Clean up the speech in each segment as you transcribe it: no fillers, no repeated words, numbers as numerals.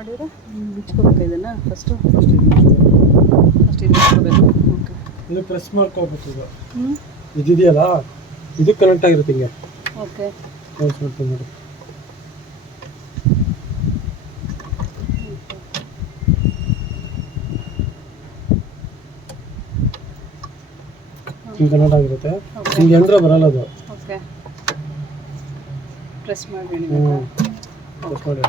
ಮಾಡಿದರೆ ಬಿಚ್ಕೋಬೇಕು ಇದನ್ನು ಫಸ್ಟ್ ಇದು ಬಿಚ್ಕೋಬೇಕು. ಓಕೆ, ಇದು ಪ್ರೆಸ್ ಮಾಡ್ಕೋಬೇಕು. ಈಗ ಇದಿದೆಯಲ್ಲ, ಇದು ಕನೆಕ್ಟ್ ಆಗಿರುತ್ತೆ ಹಿಂಗೆ. ಓಕೆ, ತೋರಿಸ್ಬಿಡ್ತೀನಿ ನೋಡಿ. ಹಿಂಗೆ ಕನೆಕ್ಟ್ ಆಗಿರುತ್ತೆ. ಹಿಂಗೆ ಯಂತ್ರ ಬರಲ್ಲ ಅದು. ಓಕೆ, ಪ್ರೆಸ್ ಮಾಡಿ ಪ್ರೆಸ್ ಮಾಡಿ.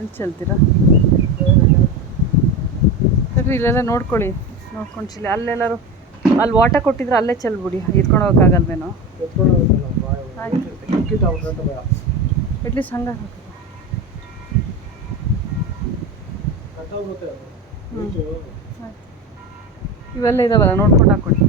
ಎಲ್ಲಿ ಚೆಲ್ತೀರಾ ಸರಿ? ಇಲ್ಲೆಲ್ಲ ನೋಡ್ಕೊಳ್ಳಿ, ನೋಡ್ಕೊಂಡು ಚೆಲ್ಲಿ. ಅಲ್ಲೆಲ್ಲರೂ ಅಲ್ಲಿ ವಾಟರ್ ಕೊಟ್ಟಿದ್ರೆ ಅಲ್ಲೇ ಚೆಲ್ಬಿಡಿ, ಎತ್ಕೊಂಡು ಹೋಗೋಕ್ಕಾಗಲ್ವೇನೋ? ಅಟ್ಲೀಸ್ಟ್ ಹಂಗೆ ಇವೆಲ್ಲ ಇದಾವಲ್ಲ, ನೋಡ್ಕೊಂಡು ಹಾಕ್ಕೊಳ್ಳಿ.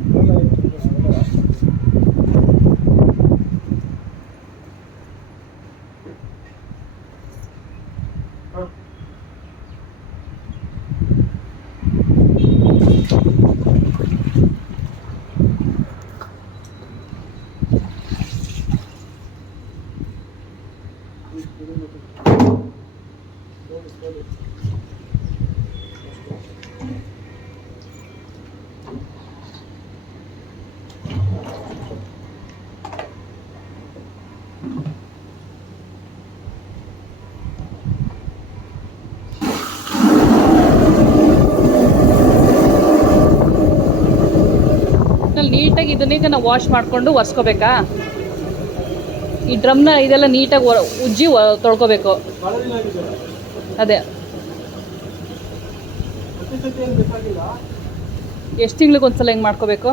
ನೀಟಾಗಿ ಇದನ್ನೀಗ ನಾವು ವಾಶ್ ಮಾಡಿಕೊಂಡು ಒರೆಸ್ಕೋಬೇಕಾ? ಈ ಡ್ರಮ್ನ ಇದೆಲ್ಲ ನೀಟಾಗಿ ಉಜ್ಜಿ ತೊಳ್ಕೊಬೇಕು. ಅದೇ ಎಷ್ಟು ತಿಂಗ್ಳಿಗೆ ಒಂದ್ಸಲ ಹೆಂಗೆ ಮಾಡ್ಕೋಬೇಕು?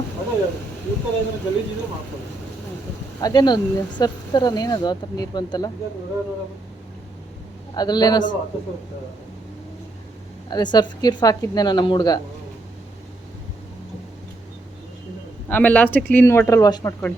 ಅದೇನೋ ಸರ್ಫ್ ಥರ ಏನದು ಆ ಥರ ನೀರು ಬಂತಲ್ಲ, ಅದರಲ್ಲೇನೋ ಅದೇ ಸರ್ಫ್ ಗಿರ್ಫ್ ಹಾಕಿದ್ನೇನೋ ನಮ್ಮ ಹುಡುಗ. ಆಮೇಲೆ ಲಾಸ್ಟಿಗೆ ಕ್ಲೀನ್ ವಾಟ್ರಲ್ಲಿ ವಾಶ್ ಮಾಡ್ಕೊಳ್ಳಿ.